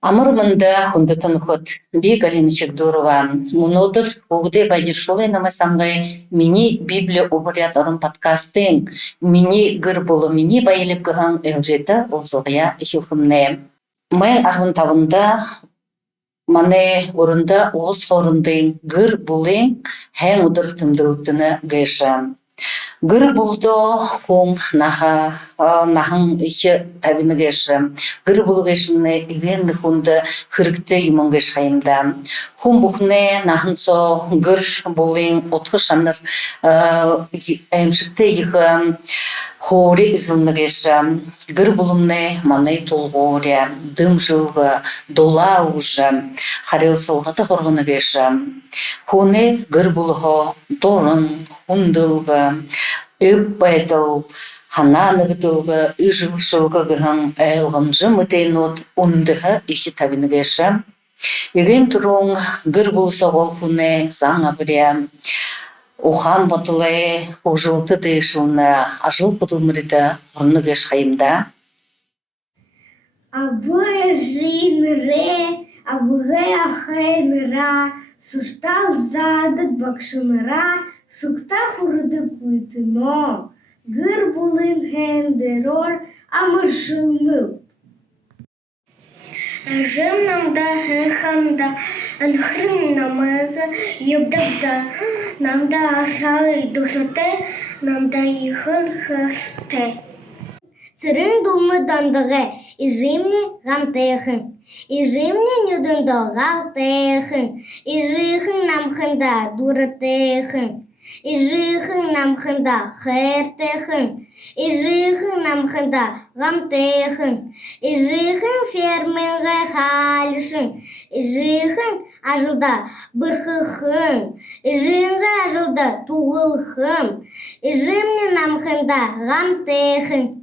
Амурмында хундатын хот би Галиночек Дурова. Мунодыр угде байдиршолай намасамгай мини Библия обряд орын подкастын мини гырбулы мини байлып кыган элжета олзогая ихилхымне. Мен арвын тавында мане орында улус хорындын гыр булын хэн удыр тымдылтыны гэша. Гыр булдо хун нахан ихе табины гэша. Гыр булу гэшмне иген хунда хырыкты юмон гэш хайымда. Хун бухне нахынцо гыр булын отхы шаныр эмшікті ихы хори изылны гэша. Гыр булымне мане толғоре, дым жылғы, дола уже, харил сылғаты хорғыны гэша. Хуне гыр булығы, дорын, хундылғы, үп байтыл, хананығытылғы, үжілшілгі гыған әйлғымжы мүтейнот ундығы ихи табины гэша. Еген тұрың гыр булса ол хуне заңа біря. Охан батылы ожылты дейшілні ажыл құдылмырыда ұрны гэш хайымда. Абы жин ре, абыгай ахайн ра, суштал задык бакшынра, сукта хурды куйтыно, гыр булын хендерор, амыршылны. Жим нам да ханда, анхрим намыга, ебдабда, нам да ахай душате, нам да ихын хырте. Сырын думы дандығы, ижимне гамтехын, ижимне нюдындо галтехын, ижихын намхында дуратехын, ижихын намхында хертехын, ижихын намхында гамтехын, ижихын ферменге халишын, ижихын ажылда бырхыхын, ижинге ажылда туғылхын, ижимне намхында гамтехын.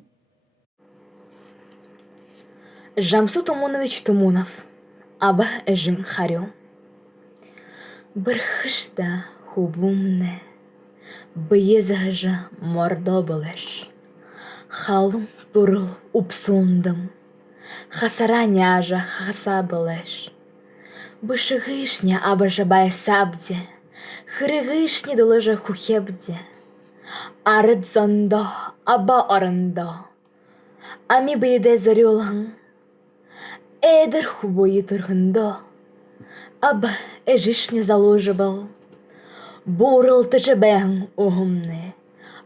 Жамсу Тумунович Тумунов, аба эжин харю. Бірхішта хубумне, бьезажа мордо білеш. Халум турыл упсундым, хасараняжа хаса білеш. Бышығышня аба жабай сабде, хырығышня долыжа хухебде. Арыд зондо аба орындо, ами бейде зорюлың. Эдер хубои тұрғындо, аб эжишне заложыбал. Бурылтыжы бәң ұғымны,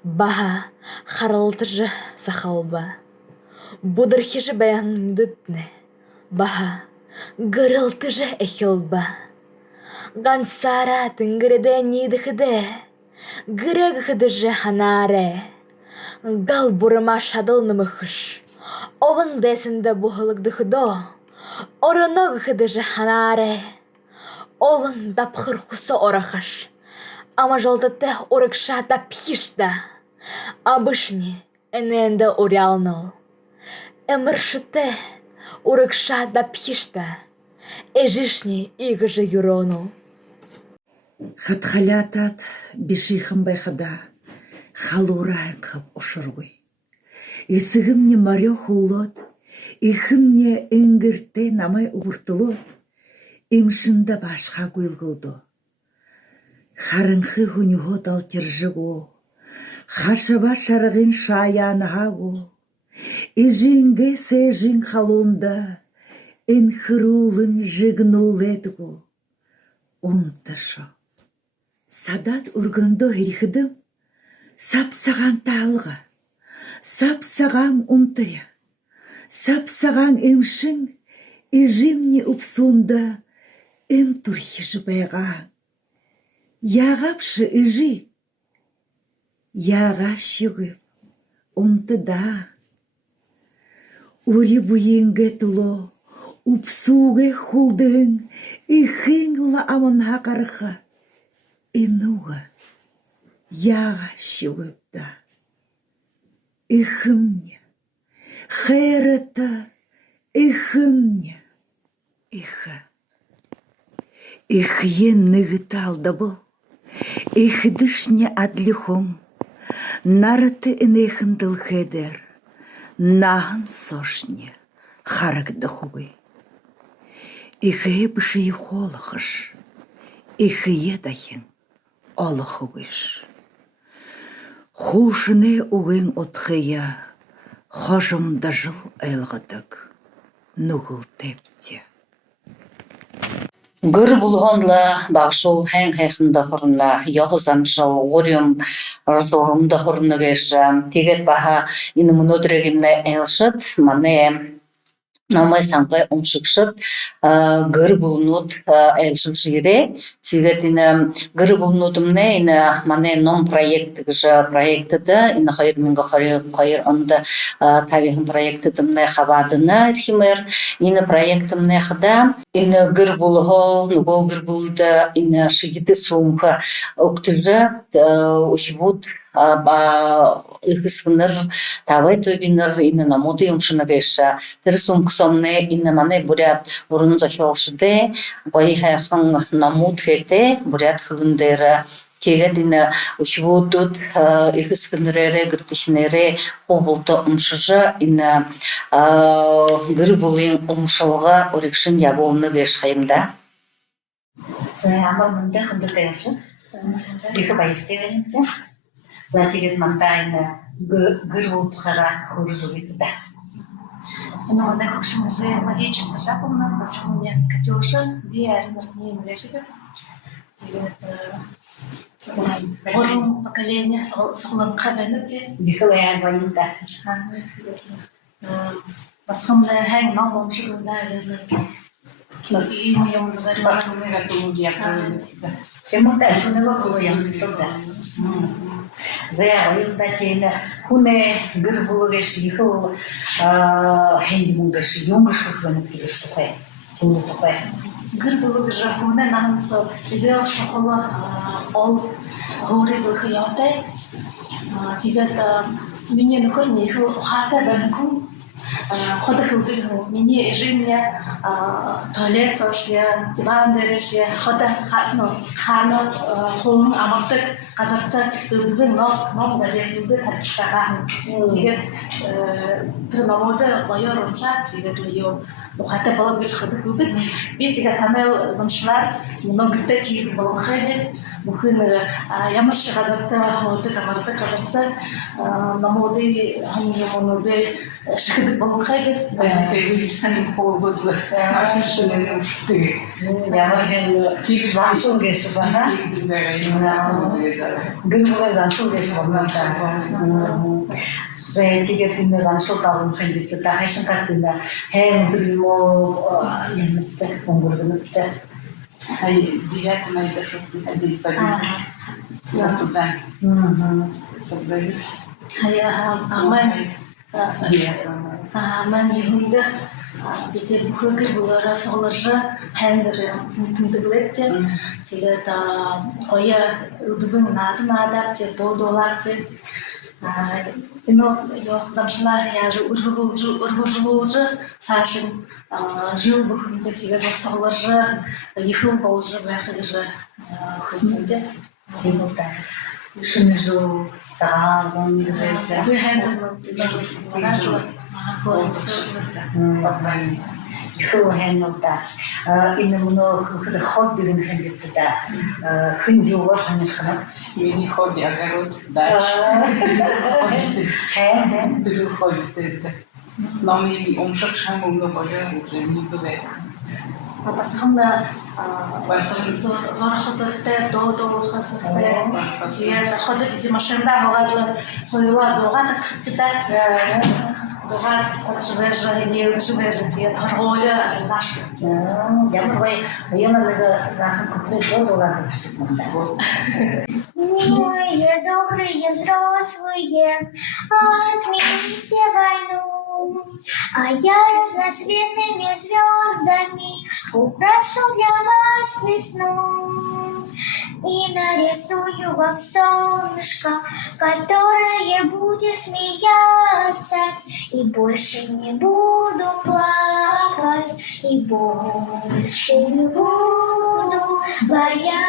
баха харылтыжы сақалба. Будырхежі бәң нүдітні, баха гырылтыжы әхілба. Гансара тыңгірді нидіхіде, гірегіхідіжі ханаре. Гал бұрыма шадылны мұхыш, овың дәсінді бұғылықты худо. Орыног хыдыжы ханаре, олың дапхыр құсы орахаш, ама жалтыты орықша дапхишта, абышни әненді орялныл. Әміршіті орықша дапхишта, әжішни игыжы юроныл. Хатхалятат бешихым байхада, халурайын қып ұшыргой. Есігімне марёх улот, ихымне эңгірте намай уғыртылот, имшында башқа көйлгілді. Харынхы хүнігот алтержіго, хашыба шарығын шаянығаго, ежінге сәжін халунда, энхырулын жігнул едіго. Онташо. Садат үргінді херихідім, сапсаған талға, сапсаған ұнтыря. Сапсаған емшің, ежімне ұпсунда, ем турхиш байға. Яғапшы ежі, яға шүгіп, ұнтыда. Өлі бұйенге тұло, ұпсуге хулдың, ихыңла амын хақарыға, инуға, яға шүгіпта. Ихымне. Херета, ихымне, иха. Ихен нығыталды бұл, ихдышне адлихом, нарыты инехындыл хедер, нағын сошне, харыгды хугы. Ихе бши холохыш, ихе дахин олохугыш. Хушыне угын отхыя, хожым дажыл айлгадык, нугыл тепте. Гыр булғанла бағшол хэн хэхында хорна яғызаншыл ғорем жорымда хорна гэша тегет баха ины мұнодырегімне әлшыт мане намай саңғай омшықшыт гыр булнуд әлшыл жире тегет ины гыр булнудымне ины мане ном проект гжа проектыда ины хайыр минға хайыр онда тавихын проектыдымне хавадына рхимер ины проектымне хада ины гыр булго нуго гыр булда ины шигиты сумха октыжа ухибуд ихсыныр тавай тобиныр ины намуды юмшына гэша тэр сумксомне ины мане бурят урын захилшыде гой хайхын намуд хете бурят хылындера тегет ины ухибудут ихсынырere гыртышнере хобулта умшыжа ины гыр булын умшылга орекшин ябулны гэш хайымда Амал мында хындыртайыншы екі байыштевенімде Затегет мантайна гыр бултхара хуржулиты да. Но на кухне Маричка Шаповна, последняя Катюша, Виарнер не млечит. Орум поколение соглам хабенете. Дихлая валюта. Басхамная хэнг нам он шурная. И мы ему занимаемся. Кемута шунего клоям туда. Зая валюта тена хуне гыр булгеш ихо хэнди мунгеш юмш хвэнэ тигэштухэ. Тулутухэ. Гыр булгеш хуне нанцо идеал шоколад ол горизл хаятай. Тигет меня нахорни ихо хата банку. Хода хилдэг миний режимне туалет сошия, диван дэрэшия, хода хана хун амардаг газарта өвдвэн ном газетүүд татчихсан. Тэгээд тэр номууд баяр унчаад тэгээд юу ухаатай болоод гэж хөдөлгдөг. Би тэгээд танай замшлаар многотой чиг болгохыг бүхэн ямар ч газарта хоодог амардаг газарта номуудын хамгиунуудыг шихэд болгохыг Сайн хөвгөд ашигшгүй юм шиг. Ямар нэг тийг заншил гэж байна. Гэрмээ заншил гэж байна. Тэгээд энэ заншил таван хэвээр та хайшин картина хэн дримо юмтай өнгөргөнтэй. Хай дият майда шууд хадил байна. Туда. Собрались. хаяа Ман юунда битээ бүхэгэр булаараа соглоржа хандэр тэмдэглэвчээ тэгээд оя өдгөн надад ч $2 энэ ёх замшнаа яаж өргөлж цаашин жил бүхэндээ тэгээд соглоржа ихэн болж байх гэж хүсэнтэй тийм үү Шинжу цагаан гэжээ. би хандэр Хөө хэнэта энэ мөн хөөд хобби гэн хэндэта хэндэвэр хэнэхна Миний хобби огород дач. Тэр хобби. Номи умшак шам умно болоо үгүй дүүвэ. Басхамна Басхам зорхоттой доодохоттой тэгээд ходог гэж машинда хагаад хоёулаа дугаад татчихдаг. Дугаад татчихвэж хэлээвэж тэгээд харгуулаа нааш. ямар бай ямар нэг захан купрේ дугаад татчихсан. Милые, добрые, взрослые, отмените войну, а я разноцветными звездами украшу для вас весну и нарисую вам солнышко, которое будет смеяться, и больше не буду плакать, и больше не буду бояться.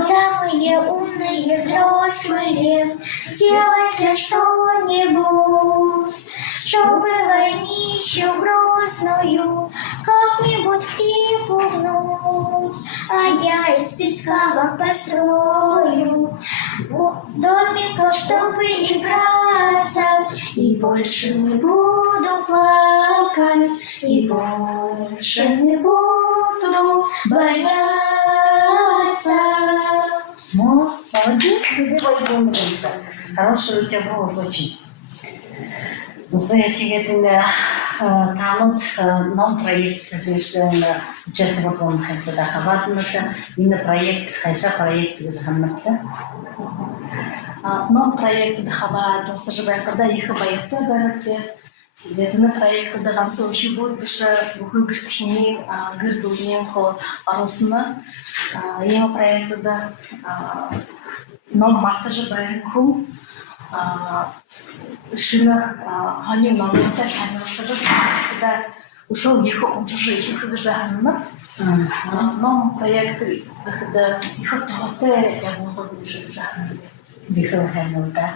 Самые умные взрослые, сделайте что-нибудь, чтобы войнище бросить. прекрасною, как-нибудь к тебе пугнуть, а я из песка вам построю домиков, чтобы играться, и больше не буду плакать, и больше не буду бояться. Молодец, ты выполнился. Хороший у тебя голос очень. За эти годы танут нам проект участвовал в этом хаватната и на проект хайша проект гыжханнакта. Но проект Дахабад, соживая, когда их обоих барате, ведь проект Даханцев хибут, биша выгртхини, гырдунем хо арасына, ема проект да, но марта жибаем хум, шина, они нам не так, они сожжены, когда ушел их, он чужой их гыжханна, но проект да, их отвоте, я могу быть гыжханна. Бихал хэнэлда.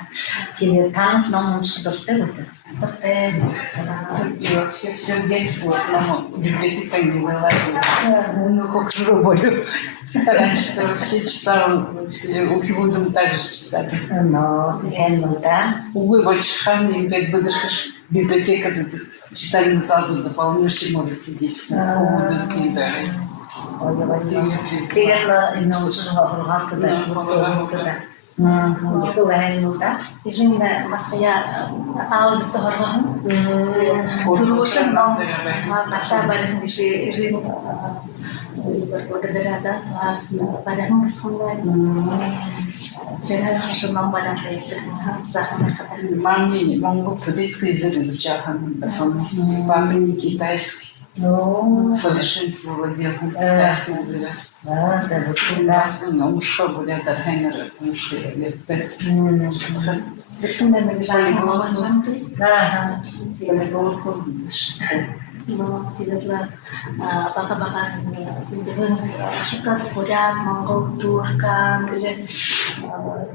Тебе танут нам он что дорте вот это. И вообще все детство нам библиотека не вылазит. Ну, как же говорю. Раньше вообще читал, ухивудом также читали. Но хэнэлда. Увы, в Ачхане, как бы даже библиотека читальный зал дополнительно может сидеть. Приятно научиться вопрос туда. Дихал хэнэлда. Ежели Москва ауз тохорган, турушен нам наша барин ежели благодаря да барин касханлай. Тренер хашен нам барин проект захана хатан. Маме монгол турецкий язык изучал, папа не китайский. Совершенство владел китайским языком. Да, да, вот да. Но мужка говорят, архайнер, потому что я Betul dan berjalan kawasan tu, tidaklah baka-baka dengan suka Korea, Mongol, Turkan, dan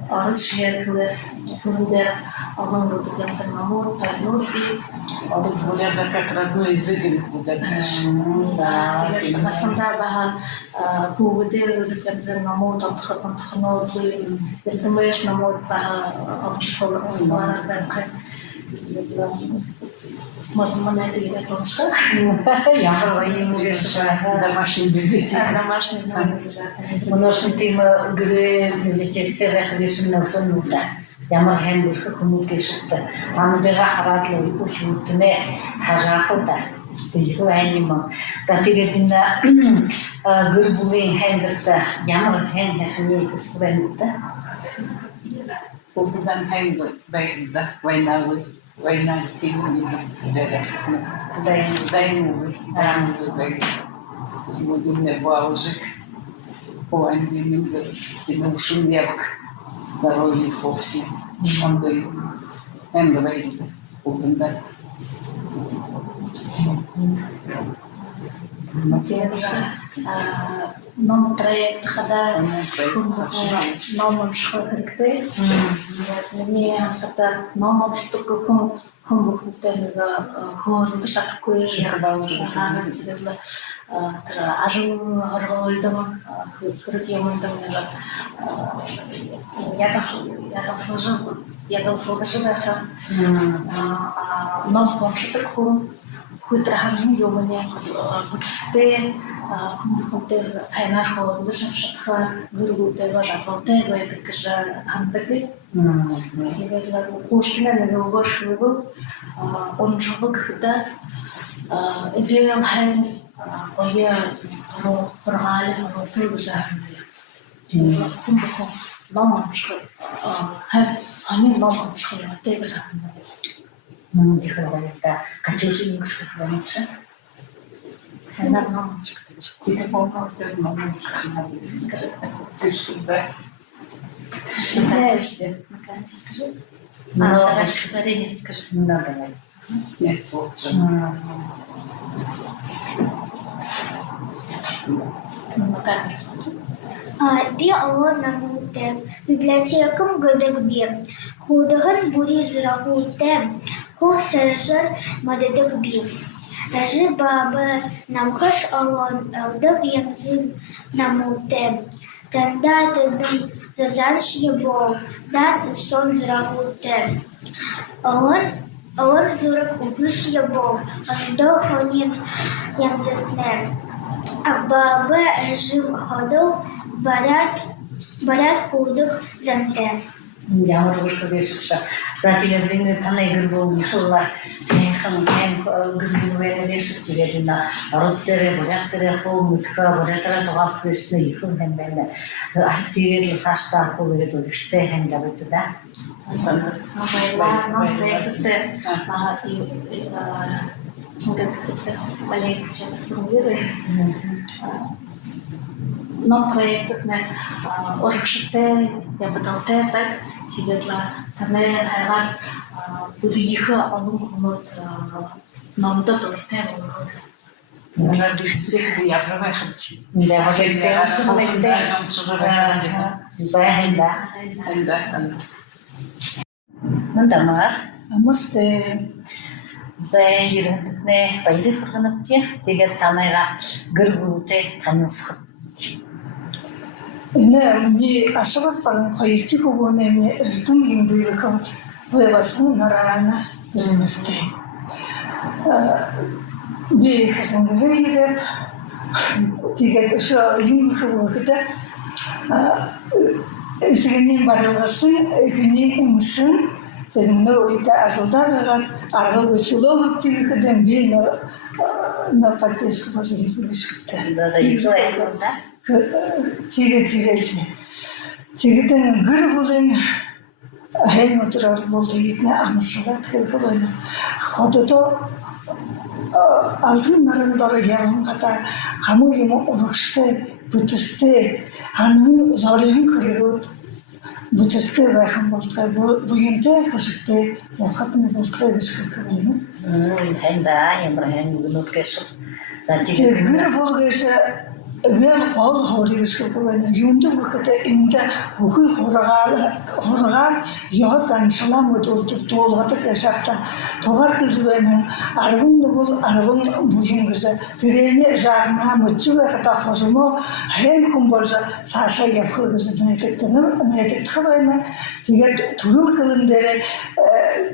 orang share kemudian orang itu yang sengamu ternuti. говорят, как родной язык туда. Да, поскольку bahwa kemudian itu yang sengamu terkenal tu, bertemu namun bahwa sekolah dan kan mana itu kita konsep. Я говорю, Домашний библиотека. Домашний библиотека. Множество тема гры библиотекте рахлишин на сонута. Ямар хендурка коммуникашта. Там дега харатло ухутне хажахта. Тихо анима. Затигэдина гырбулын хендерта ямар хэн хэхни кусвэнта. Полтудан хэнг да война фильмы дайнувы модульный баужик по андемингер и наушен явк здоровье хопси шамбэй эндовэй полтундан. Nom proyek kada nom шхархтэй миний хата nom чток хом бухтэй хоол ташахгүй яагаад тийм ажим хоргоолдон хөрөг юмдан ядас служба nom чток хом хүтрахын юмны бүтстэй компьютер айнархо дэшхаа гэрүүтэй болоотой байдаг гэж хамдаг. Тэгээд пушкина нэлгөөшгүй он чобог хта идеал хэн оя прогаал росылжаа. Компьютер номч хэн ани номч тэгээд Дихалда, качуши немножко хвалится. Она номч. Телефон все равно Скажи, тише, да. ты знаешься? Давай стихотворение расскажи. Давай. Снять лучше. Ну, как расскажи? Би алонамутем, библиотекам гадагбе, худаган бури зрахутем, ху сержар мададагбе. Даже бабы намхаш алон алдық янзын намутем. Танда тыдым зазарш ебол, дан сон зрагутем. Алон зурак убыш ебол, андо хонин янзытнем. А бабы режим ходов барят кудық зантем. Ямар гөрхөд ишвша. За тэгээд би танай гэрбол нихла hem gürülüğüne geçip diğerine arotları, boyakları, kolmutka, boyaklara soğuk üstüne yıkım hem böyle diğerli saçlar oluyordu işte hem de böyle de. Но проектне оршите я бадалте так тигетла тане хайгар будиха алым гомот намда торте болот. Она бисек буяп жабай хапти. Да, может быть, Зайда. Мындамар. Амырсе Зай еріндікне байды құрғынып те, деген танайға гүргілте танысып. Эне мне ашвасан хайрти хобоне мне эртум имдуйлыкам вебасын нарана жинерте. Би хасан гейреп тигет шо юмхугда сигнин барылгасын күни имшин тенне ойта асылдаган арга гүсүлөгөп тигеден би на патешку бажырышты. Да, южлай да. Тиге тирелти. Тигеден гыр булын хейм отурар болду итне амшыла кыргылын. Ходото алтын нарындары явын ката каму йому урушты бүтүстү анын зорын кыргыт бүтүстү байхан болтка буйунте кышыкты яхатны болтка кышыкты. Хэнда ямрхэн гүнөт кэш. За Тигер тиге болгош Эгер гол хоригшгүй байна. Юунд бүхэт энд бүхий хургаар яз анчлам өдөлдөг дуулгадаг яшапта тугаар гэж байна. Арган нүгэл арган бүхэн гэж тэрэний жагнаа мөчөө хата хожимо хэн хүн болж цаашаа явах гэж нэгдэг байна. Тэгээд түрүү хөлн дээр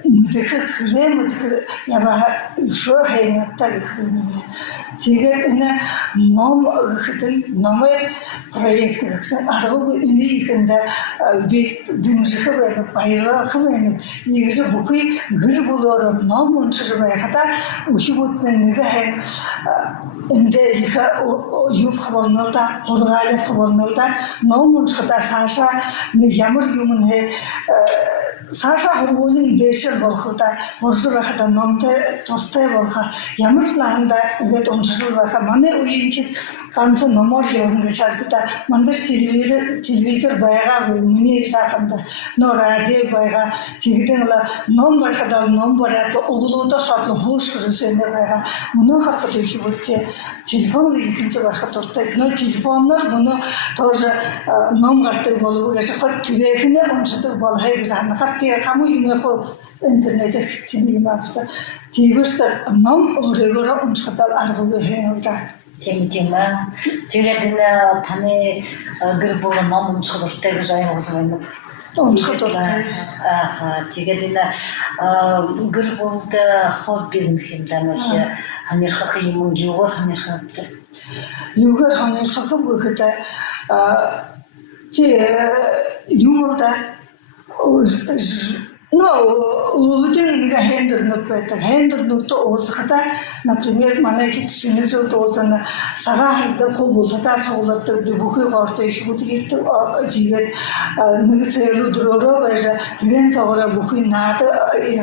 мэдэх хэмээх ява шоо хэнэттэй гэх юм. Тэгээд энэ ном номер проект гэсэн аргагүй энийхэнд би дэмжих байна баярлах байна. Нэгж бүхий гэр бүлөөр ном уншиж байхада өчигүүдний нэг хэн энд их юух болнолда хургаалах болнолда ном уншихада цаашаа нэг ямар юм нэ цаашаа хургуулын дэшэр болохда урсуу байхада номтой туртай болох ямар ч лаанда ингээд уншиж байхаа манай үеийн ганц номоор явах гэж шаардлагатай мандаж телевизор байгаагүй миний сайханд нөө радио байгаа тэгдэн л ном байхад ном бараад өглөөдөө шодлон хөшгөрсөн байгаа мөнөө харахад их үүтэй телефон ихэнх байхад дуртай нөө телефоноор мөнөө тоже ном гардаг болов гэж хот тэрэхнээ уншдаг бол хайг санахад тийм хамуу юм яах интернетээр чинь юм авсан тийгээс ном өөрөөр уншихад аргагүй хэвээр Тема. Тэгээд энэ таны гэр бүл ном унших дуртай гэж ойлгосон юм. унших дуртай. Тэгээд энэ гэр бүлд хобби гэх юм даа ханирхах юм юугаар ханирхах вэ? Юугаар ханирхах гэхэд чи юмд нэг хендернүүд байдаг. Хендернүүд уулзахтаа, например, манай хэд шинжлэлд уулзана сагаан хардаг хөвөлтөө суулдаг бүхий гоортой их бүтгэж жигээд нэг сэлүүд рөөрөө байж тэрэн цогоор бүхий наад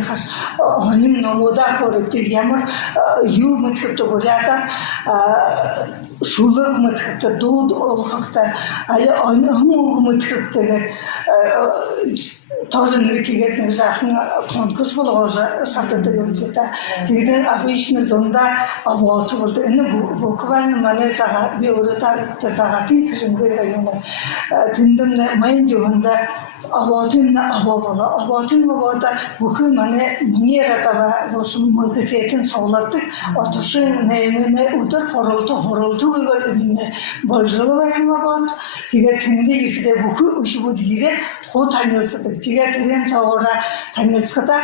хас хоним номода хорогдыг ямар юу мэдхэвдэг уяатаар шүлэг мэдхэвдэг дууд олохтой ая хүмүүс мэдхэвдэг тоже негативный жахын конкурс болгожа сатады görүлдү. Тигиден обычно зонда авалчы болду. Эне буквально мане сага биоритар сагатын кишинге районы. Тиндемне майын жогунда авалтын авабала. Авалтын авада бүкүл мане минератава бошун мөлкесетин соолаттык. Атышы неймене удыр хоролту көгөлүнне болжолу байымабат. Тиге тинде ирде бүкүл ушубу дире хот танылсыдык. Тиге терен таура танылсыда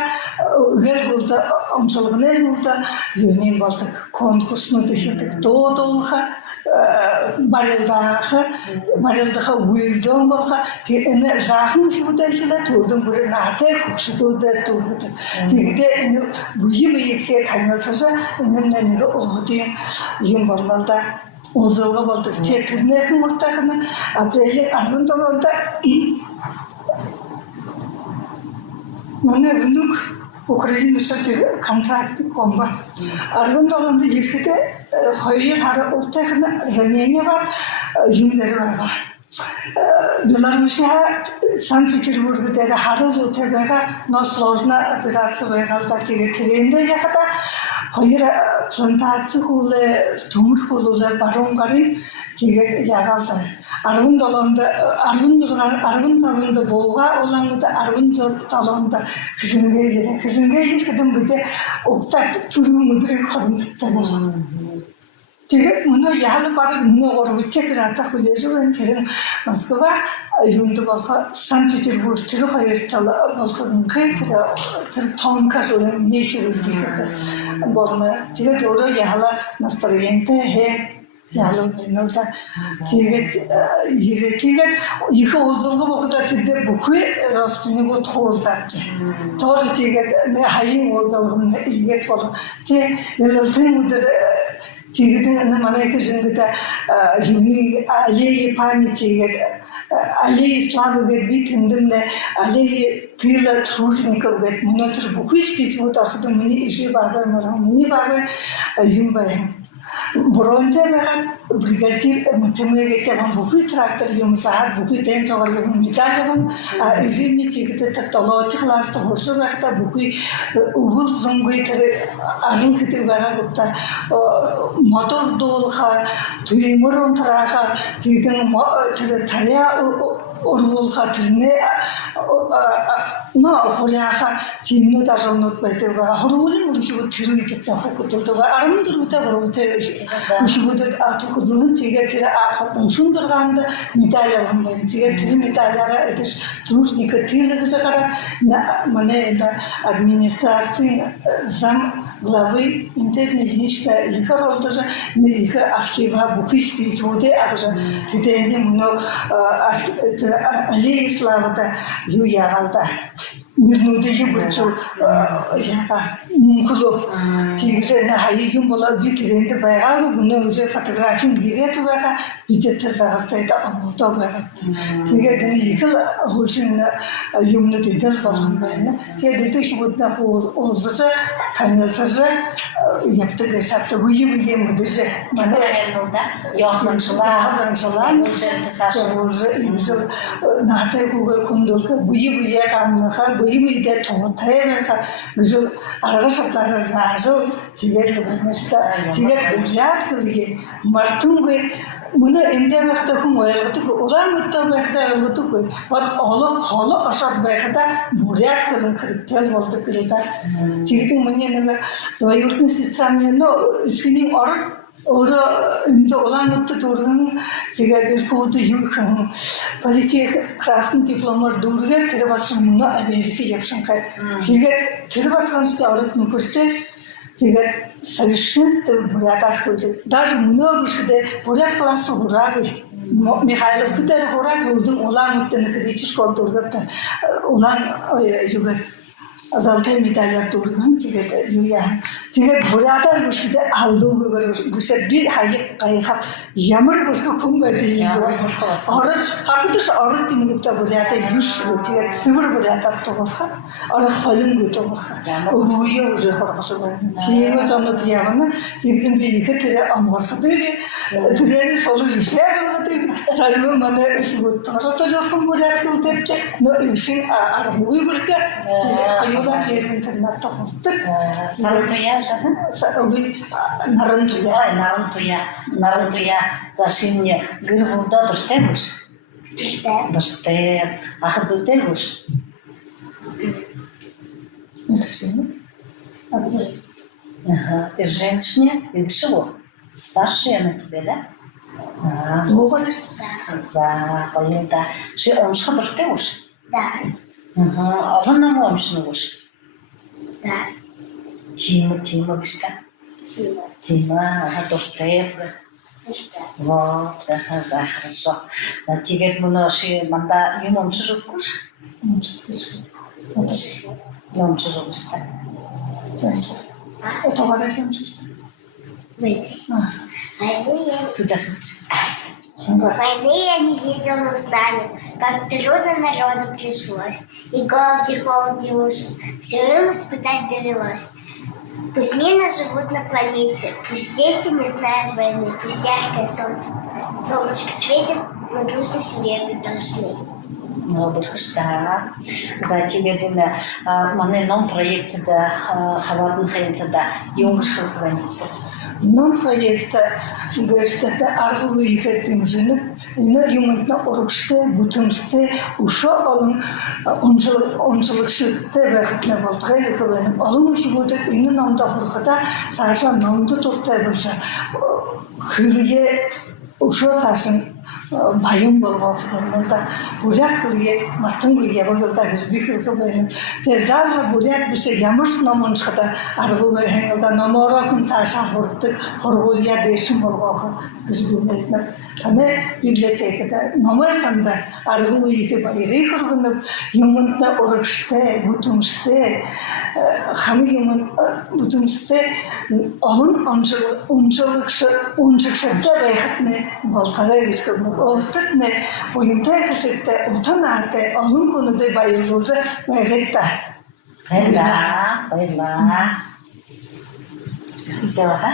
гел болду амчылыгына болду. Юнин болдук конкурсну дешедик. Доолха барылдаха уйлдон болха эне жахын худайлар турдун бир нате кукшутулдар турду. Тигде эне буйым етке танылсажа энемне неге оодин юм болганда озолго болду. Четирне муртахына апрель ардын толонда мана внук Украина шатыр контракт комба. Ардын толонда еркете Hayır, her ortakında ранение var, yünleri var. Белоруссия, Санкт-Петербург'da harıl ötebega nasложна операция вайгалда тиге тренде яхата. Hayır, плантация хуле, тумур хуле, баронгарын тиге ягалда. Арвын талында болга олаңда арвын талында кызымге еркеден бүте октап түрүү мүдүрүн харындыкта болгон. Тиге муну яалы барып муну орбутча бир ацак билежүрүн терин Москва юнду болха Санкт-Петербург түрү хайырталы болгон кайтыра тир тонка жолун нечүрүн болма. Тиге doğru яалы настроение he яалы бенолда тиге екі олзылғы болғыда тиде бүкі родственнигі тоғылзапты. Тоже тиге хайын олзылғын егет болу. Те елілтін өдір тигидин манайка жингита юни аллеи памяти аллеи славы битиндимне аллеи тыла тружников мунотыр бухуй спецвод архуда мини иши бабай марам мини бабай юмбай Бронте бегат бригадир мутемеге теван бухуй трактор юмсаат бухуй тен согар юм митагам изимни тигите тактолоч класста хошурахта бухуй убул зонгуй тер ажин ките бага гупта мотор долха туймурон тараха тигидин тер таря орвол хатырне но хоряха тимно дажонот байтега хорволин улки тирүйт тахукутулда арымдырута баруте ушубуд атухудун тигетер ахатын шундурганда медаль алган тигетер медальара этиш тружника тилегизакара мане это администрация зам главы интернетничка лихоролдажа нелиха ашкива бухиш пичводе акжа тидени муно аллеи славата юягалда мирнудеги бурчу яка мукулов тигже на хайгым бола битренде байгагы муну уже фотографин гирету бага битетер загастайда амото бага тиге дени ихил хулчин юмну дедер болгон байна те дете хибутна хол олзача танылсажа яптыгы шапты буйы мыдыжы мана yazınçılar ücretli saçı нахтай куга кундулка буйы камнаха буйы де тотайга гүзү арга шатлары зажыл тигер бэнэста тигер уят кырги мартунга муна энде вакта хум ойлотук улам өттө вакта ойлотук вот оло холо ашат байхата бурят кылын кырыктел болду кырыта тигдин муне неме двоюродная сестра мне но искренне орок Ora önde olan nokta durgun, ciğer kodu yükün, politik krasın diplomlar durgun, terabasın bunu Amerika yapışan kay. Ciğer terabasın işte öğretmen kurdu, ciğer совершенство бурятар kurdu. Даже много что бурят класс бурабы. Михайлов кутер бурат oldu olan nokta ne kadar çiş kurdu, olan югар. золотые медальдар дөрвөн тэгээд юу яа. Тэгээд бурядаар бүшдэ алдуугаар бүшэд би хаяг гайхав ямар бүсгүй хүн байдаг юм бэ? Орол хардаж орол димгүүдээ бурядаа юш тэгээд сэвэр бурядаар дуурах. Орол холимгүүд дуурах. Өвгөө хөргөж байна. Тийм zonod явна. Тэгээд би ихэд тэр амгалах. Тэгээд солон шээ гэдэг салмын манай ихүүд тосолж явах бурядаа тавьж нөө ишин аргуй бүрkä Юугаар интернет тогтдог. Нарантуя жахан. Нарантуя зашимне гэрбулда дуртай биш. Дуртай. Ахад дуртай биш. Ага. И женщине, и чего? Старшая на тебе, да? Дугаар За, хоёрда. Чи омших дуртай биш? Да. Ага. Огон нам омших биш. Да. Тима гишка. Тима, дуртай. Вот, за хорошо. Тэгээд мөн ши манда юм омших биш? Омших биш та. дугаар юм шиг. Туда смотри. Войны я не видел, но знаю, как трудно народу пришлось, и голод, и холод, и ужас, все им испытать довелось. Пусть мирно живут на планете, пусть дети не знают войны, пусть яркое солнышко светит, мы дружно себе быть должны. Бұрқышта. Тэгээд энэ манай ном проектыда хаватын хаятыда юмшхыг байна. Ном проекта гэрчтэй аргуу ихээр дэмжинэ. Энэ юмд на урагштай, бүтэмжтэй, өшөө олон онцлогчтой байхад нь болдгоо их байна. Олон хүмүүсд энэ номд хурахада цаашаа номд дуртай болж хөргөө өшөө цаашаа баян болгоос гэнэ. Буряд хөргөө матангүй явагдаа гэж би хэлэх байна. Тэр заавал буряд биш ямар ч ном уншихад аргуу хангалтаа номороо хүн цаашаа хурдаг, хургуулъя дэшин болгоох гэж би мэднэ. Танай библиотекад номоосанд аргуу их баярыг хөргөнө юмд на урагштай, бүтэмжтэй хамгийн юм бүтэмжтэй олон уншигчтай байхад нь болтгоо гэж хэлнэ. Өөртөө нэ буянтай хэсэгтээ утанаатай олон хүнтэй баярлуулж баярлаа. Баярлаа. Баярлаа. Ისევ ხა?